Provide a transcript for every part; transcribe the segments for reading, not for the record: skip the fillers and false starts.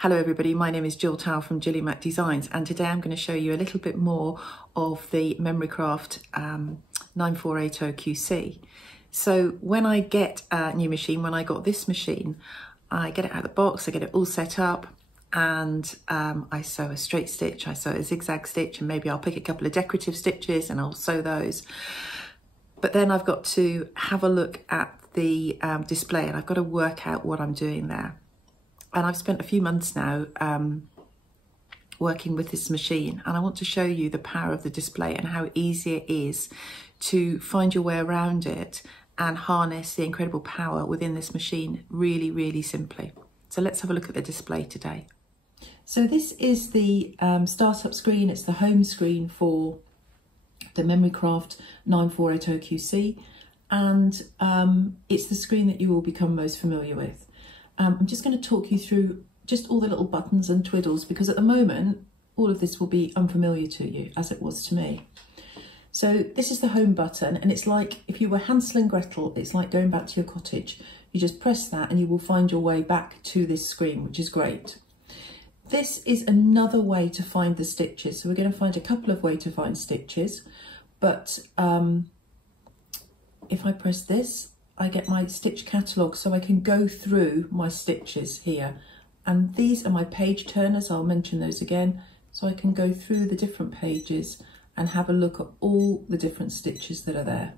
Hello everybody, my name is Jill Towell from GillyMac Designs, and today I'm going to show you a little bit more of the Memorycraft 9480QC. So when I get a new machine, when I got this machine, I get it out of the box, I get it all set up, and I sew a straight stitch, I sew a zigzag stitch, and maybe I'll pick a couple of decorative stitches and I'll sew those. But then I've got to have a look at the display, and I've got to work out what I'm doing there. And I've spent a few months now working with this machine, and I want to show you the power of the display and how easy it is to find your way around it and harness the incredible power within this machine really, really simply. So let's have a look at the display today. So this is the startup screen. It's the home screen for the Memorycraft 9480QC, and it's the screen that you will become most familiar with. I'm just going to talk you through just all the little buttons and twiddles, because at the moment all of this will be unfamiliar to you, as it was to me. So this is the home button, and it's like if you were Hansel and Gretel, it's like going back to your cottage. You just press that and you will find your way back to this screen, which is great. This is another way to find the stitches. So we're going to find a couple of ways to find stitches, but if I press this, I get my stitch catalogue, so I can go through my stitches here. And these are my page turners, I'll mention those again. So I can go through the different pages and have a look at all the different stitches that are there.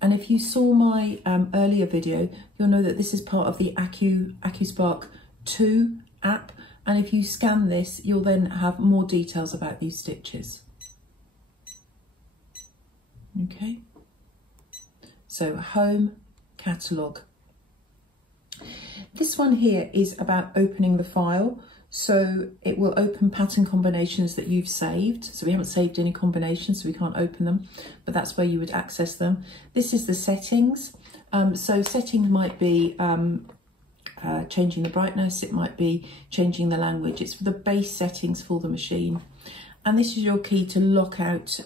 And if you saw my earlier video, you'll know that this is part of the AccuSpark 2 app. And if you scan this, you'll then have more details about these stitches. Okay, so home, catalogue. This one here is about opening the file. So it will open pattern combinations that you've saved. So we haven't saved any combinations, so we can't open them, but that's where you would access them. This is the settings. So settings might be changing the brightness, it might be changing the language. It's for the base settings for the machine. And this is your key to lock out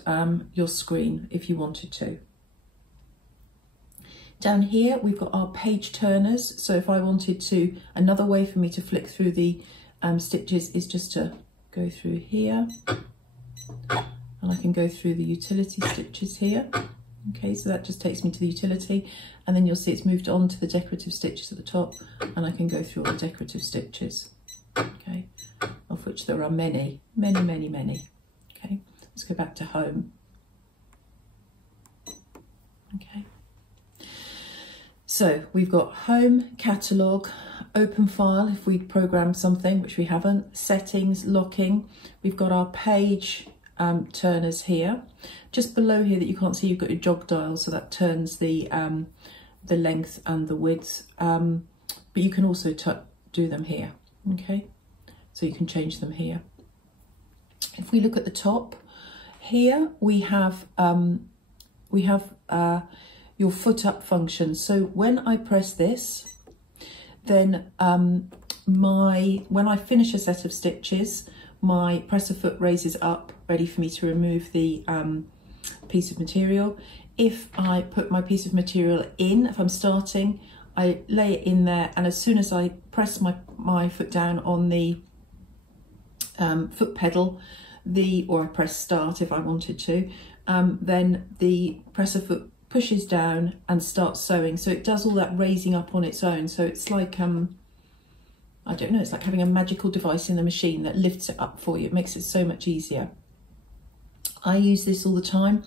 your screen if you wanted to. Down here, we've got our page turners. So if I wanted to, another way for me to flick through the stitches is just to go through here. And I can go through the utility stitches here. Okay, so that just takes me to the utility. And then you'll see it's moved on to the decorative stitches at the top. And I can go through all the decorative stitches. Okay, of which there are many, many, many, many. Okay, let's go back to home. Okay, so we've got home, catalogue, open file if we program something, which we haven't, settings, locking. We've got our page turners here. Just below here that you can't see, you've got your jog dial, so that turns the length and the width, but you can also do them here. Okay, so you can change them here. If we look at the top here, we have your foot up function. So when I press this, then when I finish a set of stitches, my presser foot raises up, ready for me to remove the piece of material. If I put my piece of material in, if I'm starting, I lay it in there, and as soon as I press my foot down on the foot pedal, or I press start if I wanted to, then the presser foot pushes down and starts sewing. So it does all that raising up on its own. So it's like, I don't know, it's like having a magical device in the machine that lifts it up for you. It makes it so much easier. I use this all the time.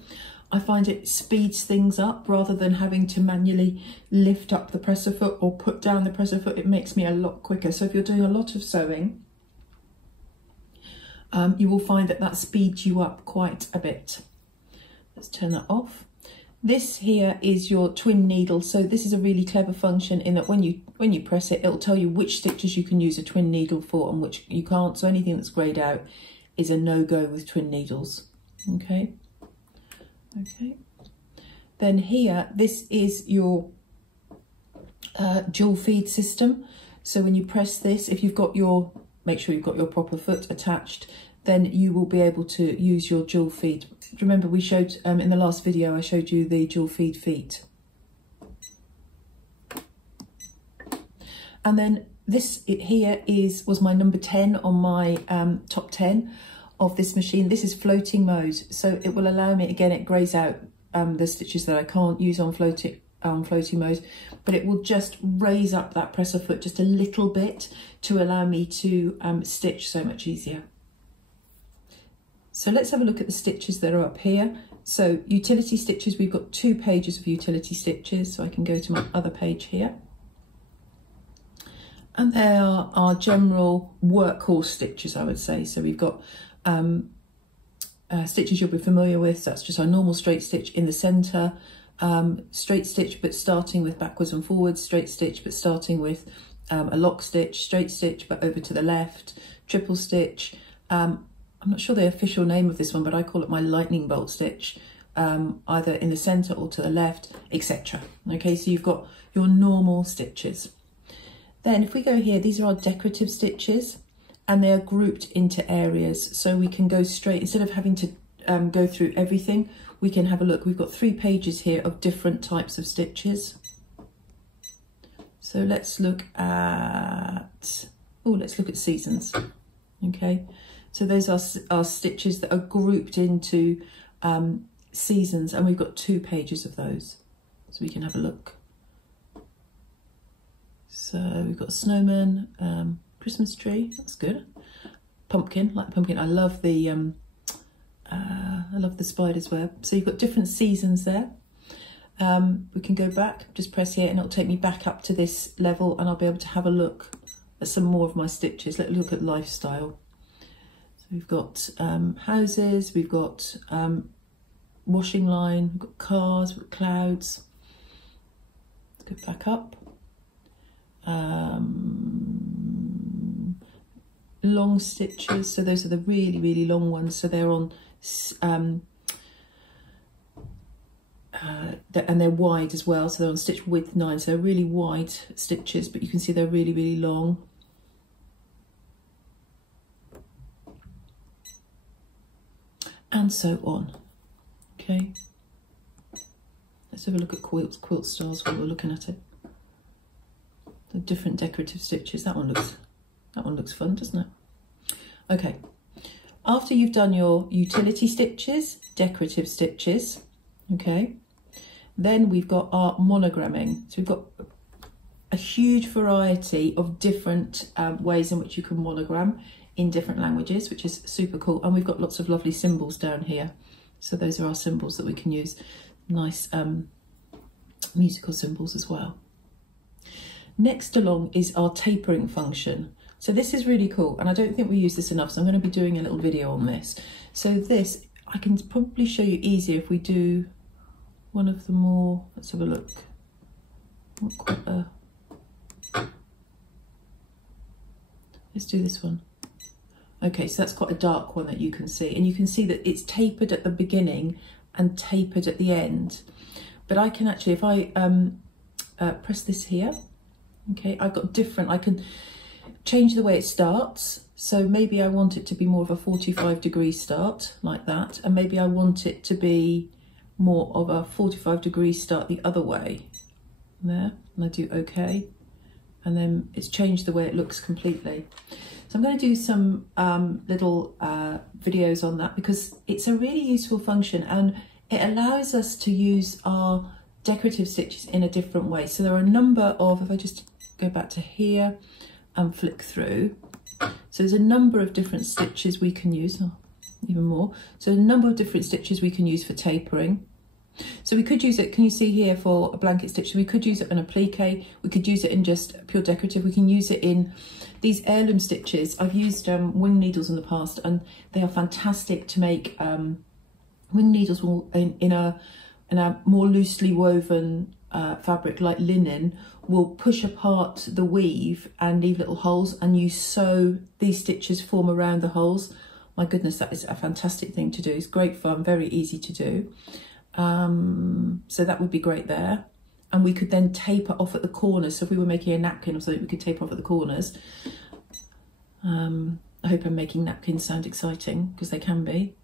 I find it speeds things up rather than having to manually lift up the presser foot or put down the presser foot. It makes me a lot quicker. So if you're doing a lot of sewing, you will find that that speeds you up quite a bit. Let's turn that off. This here is your twin needle. So this is a really clever function in that when you press it, it'll tell you which stitches you can use a twin needle for and which you can't. So anything that's greyed out is a no-go with twin needles. Okay. Okay. Then here, this is your dual feed system. So when you press this, if you've got make sure you've got your proper foot attached, then you will be able to use your dual feed. Remember, we showed in the last video, I showed you the dual feed feet. And then this here was my number 10 on my top 10 of this machine. This is floating mode, so it will allow me, again, it grays out the stitches that I can't use on floating mode, but it will just raise up that presser foot just a little bit to allow me to stitch so much easier. So let's have a look at the stitches that are up here. So utility stitches, we've got 2 pages of utility stitches, so I can go to my other page here. And they are our general workhorse stitches, I would say. So we've got stitches you'll be familiar with. So that's just our normal straight stitch in the centre, straight stitch but starting with backwards and forwards, straight stitch but starting with a lock stitch, straight stitch but over to the left, triple stitch. I'm not sure the official name of this one, but I call it my lightning bolt stitch, either in the centre or to the left, etc. Okay, so you've got your normal stitches. Then if we go here, these are our decorative stitches, and they are grouped into areas. So we can go straight, instead of having to go through everything, we can have a look. We've got 3 pages here of different types of stitches. So let's look at, let's look at seasons. Okay, so those are stitches that are grouped into seasons, and we've got 2 pages of those. So we can have a look. So we've got a snowman, Christmas tree, that's good. Pumpkin, like the pumpkin. I love the spider's web. So you've got different seasons there. We can go back, just press here, and it'll take me back up to this level, and I'll be able to have a look at some more of my stitches. Let's look at lifestyle. So we've got houses, we've got washing line, we've got cars, we've got clouds. Let's go back up. Long stitches, so those are the really, really long ones. So they're on, and they're wide as well. So they're on stitch width 9, so they're really wide stitches, but you can see they're really, really long. And so on. Okay. Let's have a look at quilt styles while we're looking at it. The different decorative stitches. That one looks fun, doesn't it? Okay. After you've done your utility stitches, decorative stitches, okay, then we've got our monogramming. So we've got a huge variety of different ways in which you can monogram in different languages, which is super cool. And we've got lots of lovely symbols down here. So those are our symbols that we can use. Nice musical symbols as well. Next along is our tapering function. So this is really cool, and I don't think we use this enough, so I'm going to be doing a little video on this. So this, I can probably show you easier if we do one of the more, let's have a look. Not quite let's do this one. Okay, so that's quite a dark one that you can see, and you can see that it's tapered at the beginning and tapered at the end. But I can actually, if I press this here, okay, I've got different, I can change the way it starts. So maybe I want it to be more of a 45-degree start, like that. And maybe I want it to be more of a 45-degree start the other way. There, and I do okay. And then it's changed the way it looks completely. So I'm going to do some little videos on that, because it's a really useful function, and it allows us to use our decorative stitches in a different way. So there are a number of, if I just go back to here and flick through, so there's a number of different stitches we can use, even more. So a number of different stitches we can use for tapering. So we could use it, can you see here, for a blanket stitch? So we could use it in a applique, we could use it in just pure decorative, we can use it in these heirloom stitches. I've used wing needles in the past, and they are fantastic to make wing needles in a more loosely woven fabric like linen, will push apart the weave and leave little holes, and you sew, these stitches form around the holes. My goodness, that is a fantastic thing to do. It's great fun, very easy to do. So that would be great there. And we could then taper off at the corners. So if we were making a napkin or something, we could taper off at the corners. I hope I'm making napkins sound exciting, because they can be.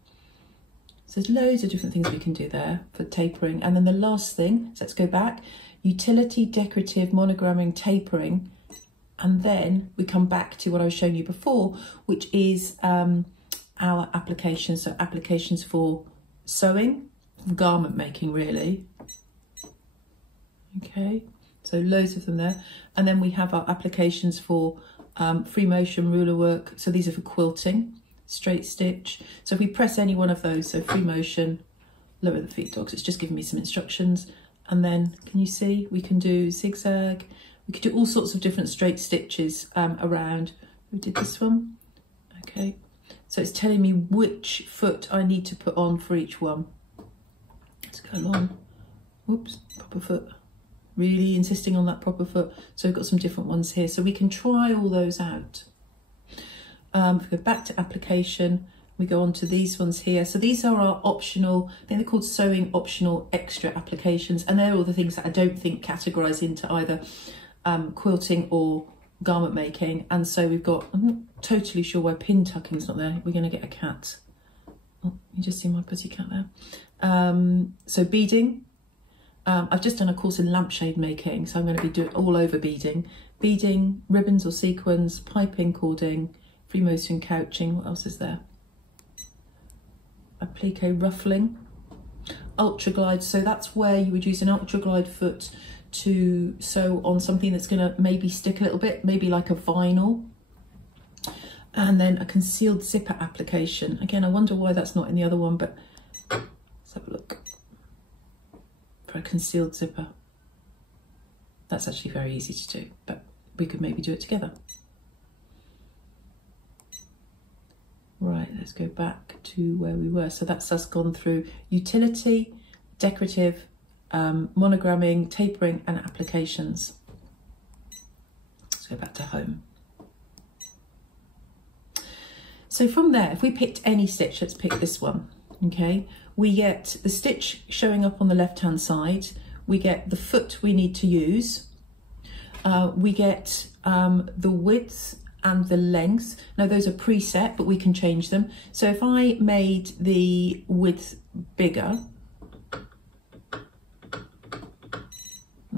So there's loads of different things we can do there for tapering. And then the last thing, so let's go back, utility, decorative, monogramming, tapering. And then we come back to what I was showing you before, which is our applications. So applications for sewing, garment making really. Okay, so loads of them there. And then we have our applications for free motion, ruler work. So these are for quilting, straight stitch. So if we press any one of those, so free motion, lower the feet dogs, it's just giving me some instructions. And then can you see, we can do zigzag. We could do all sorts of different straight stitches around. We did this one. Okay, so it's telling me which foot I need to put on for each one. Let's go along. Whoops, proper foot. Really insisting on that proper foot. So we've got some different ones here. So we can try all those out. If we go back to application, we go on to these ones here. So these are our optional, I think they're called sewing optional extra applications. And they're all the things that I don't think categorise into either quilting or garment making. And so we've got, I'm not totally sure why pin tucking is not there. We're going to get a cat. Oh, you just see my pretty cat there. So beading. I've just done a course in lampshade making, so I'm going to be doing all over beading. Beading, ribbons or sequins, piping, cording, free motion couching. What else is there? Applique ruffling. Ultra glide. So that's where you would use an ultra glide foot to sew on something that's going to maybe stick a little bit, maybe like a vinyl. And then a concealed zipper application. Again, I wonder why that's not in the other one, but let's have a look. For a concealed zipper. That's actually very easy to do, but we could maybe do it together. Right, let's go back to where we were. So that's us gone through utility, decorative, monogramming, tapering and applications. Let's go back to home. So from there, if we picked any stitch, let's pick this one, okay? We get the stitch showing up on the left-hand side. We get the foot we need to use. We get the width and the length. Now those are preset, but we can change them. So if I made the width bigger,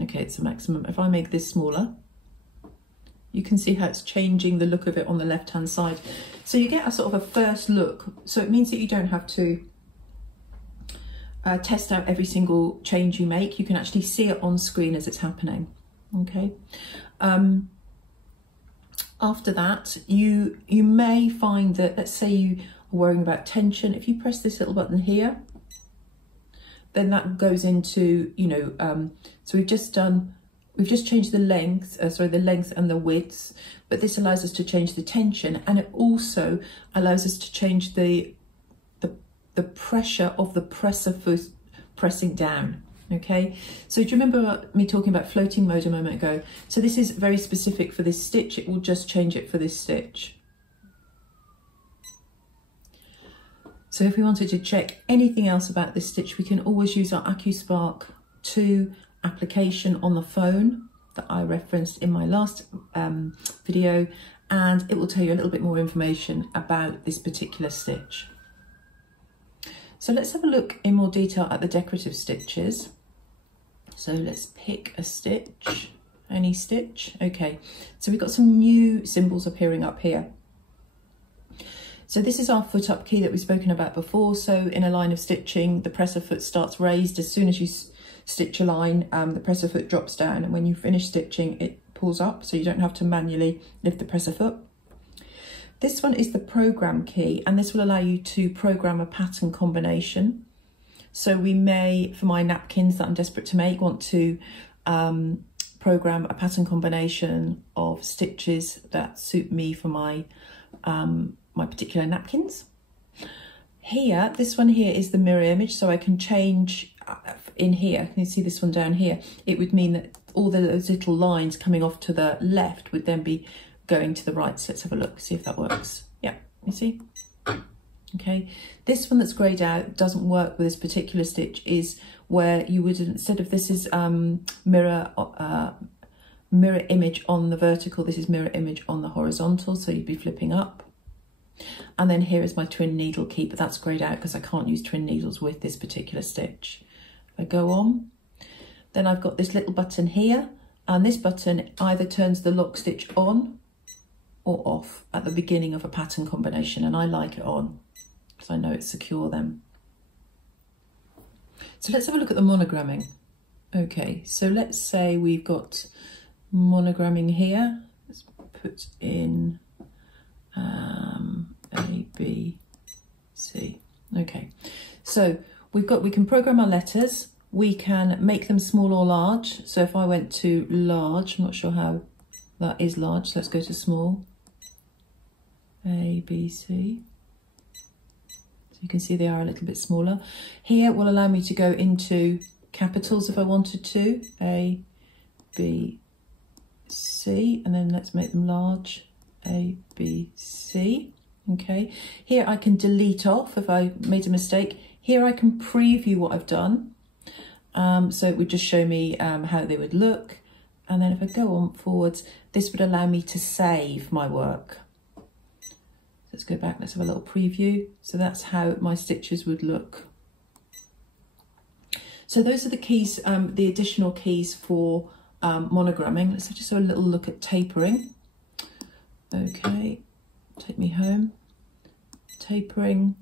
okay, it's a maximum. If I make this smaller, you can see how it's changing the look of it on the left-hand side. So you get a sort of a first look. So it means that you don't have to test out every single change you make. You can actually see it on screen as it's happening. Okay. After that, you may find that, let's say you are worrying about tension. If you press this little button here, then that goes into, you know, so we've just changed the length, the length and the width, but this allows us to change the tension, and it also allows us to change the pressure of the presser foot pressing down. Okay, so do you remember me talking about floating mode a moment ago? So this is very specific for this stitch. It will just change it for this stitch. So if we wanted to check anything else about this stitch, we can always use our AccuSpark 2 application on the phone that I referenced in my last video, and it will tell you a little bit more information about this particular stitch. So let's have a look in more detail at the decorative stitches. So let's pick a stitch, any stitch. Okay, so we've got some new symbols appearing up here. So this is our foot up key that we've spoken about before. So in a line of stitching, the presser foot starts raised. As soon as you stitch a line, the presser foot drops down, and when you finish stitching, it pulls up, so you don't have to manually lift the presser foot. This one is the program key, and this will allow you to program a pattern combination. So we may, for my napkins that I'm desperate to make, want to program a pattern combination of stitches that suit me for my my particular napkins. Here, this one here is the mirror image, so I can change in here. Can you see this one down here? It would mean that all those little lines coming off to the left would then be going to the right. So let's have a look, see if that works. Yeah, you see? Okay, this one that's greyed out doesn't work with this particular stitch, is where you would, instead of this is mirror image on the vertical, this is mirror image on the horizontal, so you'd be flipping up. And then here is my twin needle key, but that's greyed out because I can't use twin needles with this particular stitch. If I go on, then I've got this little button here, And this button either turns the lock stitch on or off at the beginning of a pattern combination, and I like it on because I know it's secure then. So let's have a look at the monogramming. Okay, so let's say we've got monogramming here. Let's put in A, B, C. Okay, so we can program our letters. We can make them small or large. So if I went to large, I'm not sure how that is large, so let's go to small. A, B, C. So you can see they are a little bit smaller. Here will allow me to go into capitals if I wanted to. A, B, C, and then let's make them large. A, B, C. Okay, here I can delete off if I made a mistake. Here I can preview what I've done. So it would just show me how they would look. And then if I go on forwards, this would allow me to save my work. Let's go back, let's have a little preview. So that's how my stitches would look. So those are the keys, the additional keys for monogramming. Let's just have a little look at tapering. Okay, take me home. Tapering.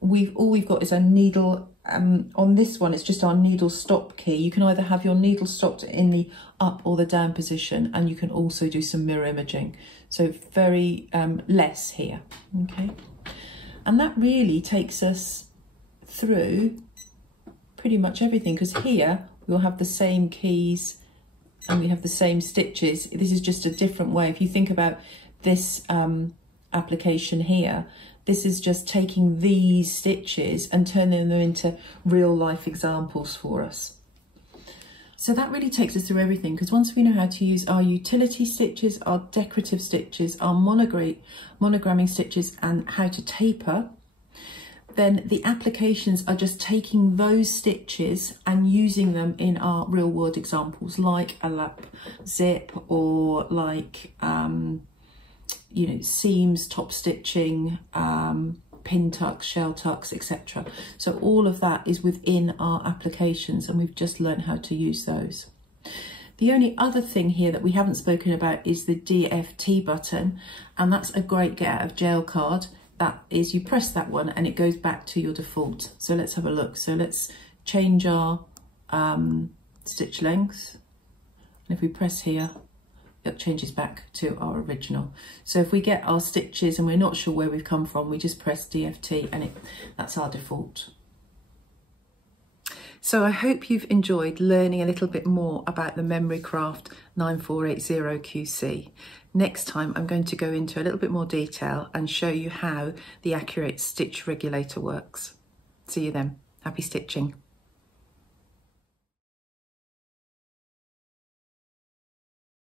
All we've got is a needle. On this one, it's just our needle stop key. You can either have your needle stopped in the up or the down position, and you can also do some mirror imaging. So very less here, okay? And that really takes us through pretty much everything, because here we'll have the same keys and we have the same stitches. This is just a different way. If you think about this application here, this is just taking these stitches and turning them into real life examples for us. So that really takes us through everything, because once we know how to use our utility stitches, our decorative stitches, our monogramming stitches, and how to taper, then the applications are just taking those stitches and using them in our real world examples, like a lap zip, or like you know, seams, top stitching, pin tucks, shell tucks, etc. So all of that is within our applications, and we've just learned how to use those. The only other thing here that we haven't spoken about is the DFT button, and that's a great get out of jail card. That is, you press that one and it goes back to your default. So let's have a look. So let's change our stitch length, and if we press here, it changes back to our original. So if we get our stitches and we're not sure where we've come from, we just press DFT and that's our default. So I hope you've enjoyed learning a little bit more about the Memory Craft 9480QC. Next time I'm going to go into a little bit more detail and show you how the accurate stitch regulator works. See you then. Happy stitching.